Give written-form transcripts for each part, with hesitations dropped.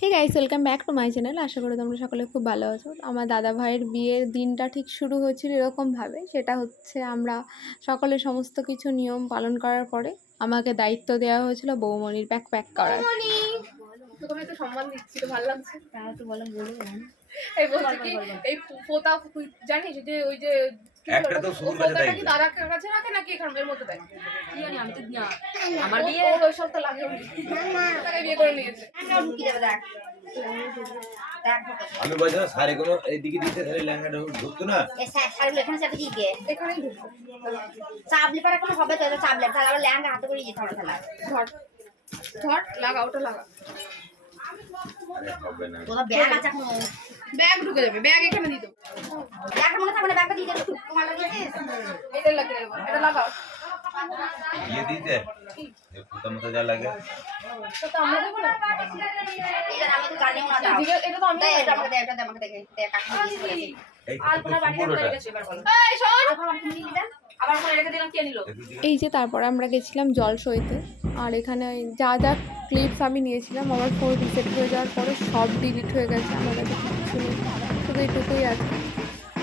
Hey guys, welcome back to my channel. আশা করি তোমরা সকলে খুব ভালো আছো। আমার দাদা ভাইয়ের বিয়ের দিনটা ঠিক শুরু হয়েছিল এরকমভাবে। সেটা হচ্ছে আমরা সকলে সমস্ত কিছু নিয়ম পালন করার পরে আমাকে দায়িত্ব দেওয়া হয়েছিল বৌমণির ব্যাগ প্যাক করার। তোকে একটু সম্মান দিচ্ছি, তো ভালো লাগছে। একটু বলো এই বলছি কি এই পোতা জানিস যে ওই যে একটা তো সুর কাছে পোতাটা দেয় কি দাদার কাছে রাখে নাকি এখানের মধ্যে দেয়? কি জানি, আমি তো না আমার বিয়ে ওই সব তো লাগে তাকে বিয়ে করে নিয়েছে। আমি বলছিলাম শাড়ি কোনো এইদিকে দিতে তাহলে লেহেঙ্গাটা ঢুকতো না। এখানে চাপে দিয়ে এখানেই ঢুকবো। চাপলি পারে কোনো হবে তো চাপলে তাহলে আবার লেহেঙ্গা হাতে করে যেতে হবে তাহলে ধর ধর লাগা, ওটা লাগা। আরে হবে না। তোরা ব্যাগ আছে এখন ব্যাগ ঢুকে যাবে, ব্যাগ এখানে দিয়ে দেবো। ব্যাগ মনে থাকবে না, ব্যাগটা দিয়ে দেবো তোমার লাগিয়েছিস এটা লাগিয়ে দেবো, এটা লাগাও। দিয়ে দিতে এই ফুটা মতো যা লাগে তো আমরা দেবো না, এটা আমি তো জানিও না দাও এটা তো আমি এটা আমাকে দে, এটা দে আমাকে দেখে দে কাকুকে দিয়ে বলেছি এই আলপনার বাড়ি পুরোটা করে গেছে এবার বলো এই শোন আলপনা তুমি নিয়ে দেন আবার ওখানে রেখে দিলাম কে নিল এই যে তারপরে আমরা গেছিলাম জল সইতে। আর এখানে যা যা ক্লিপস আমি নিয়েছিলাম আমার ফোন রিসেট হয়ে যাওয়ার পরে সব ডিলিট হয়ে গেছে, আমার কাছে কিছু নেই, শুধু এইটুকুই আছে।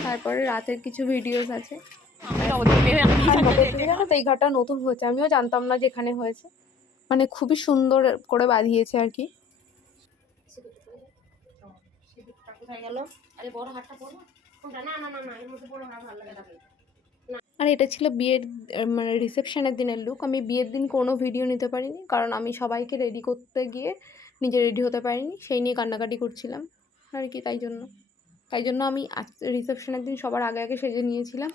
তারপরে রাতের কিছু ভিডিওস আছে। তো এই ঘরটা নতুন হয়েছে, আমিও জানতাম না যেখানে হয়েছে, মানে খুবই সুন্দর করে বাঁধিয়েছে আর কি। কোথায় গেল আরে বড় হাতটা পড়ো কোনটা না না না না এর মধ্যে বড় হাত ভালো লাগে তাকে আর এটা ছিল বিয়ের মানে রিসেপশনের দিনের লুক। আমি বিয়ের দিন কোনো ভিডিও নিতে পারিনি, কারণ আমি সবাইকে রেডি করতে গিয়ে নিজে রেডি হতে পারিনি, সেই নিয়ে কান্নাকাটি করছিলাম আর কি। তাই জন্য আমি রিসেপশনের দিন সবার আগে আগে সেজে নিয়েছিলাম।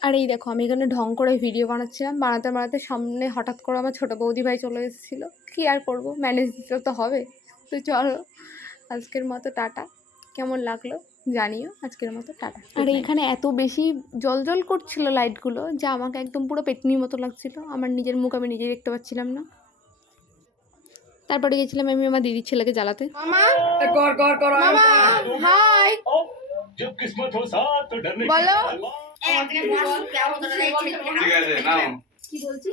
আর এই দেখো আমি এখানে ঢং করে ভিডিও বানাচ্ছিলাম, বানাতে সামনে হঠাৎ করে আমার ছোটো বৌদি ভাই চলে এসেছিলো। কী আর করবো, ম্যানেজ দিতে তো হবে। তো চলো আজকের মতো টাটা। কেমন লাগলো জানিও, আজকের মতো টাটা। আর এইখানে এত বেশি জল করছিল লাইটগুলো, যা আমাকে একদম পুরো পেতনির মতো লাগছিল। আমার নিজের মুখ আমি নিজেই দেখতে পাচ্ছিলাম না। তারপরে গেছিলাম আমি আমার দিদির ছেলেকে জ্বালাতে। মামা মামা হাই বলো। এক বস কেমন ধরে ঠিক আছে নাও কি বলছি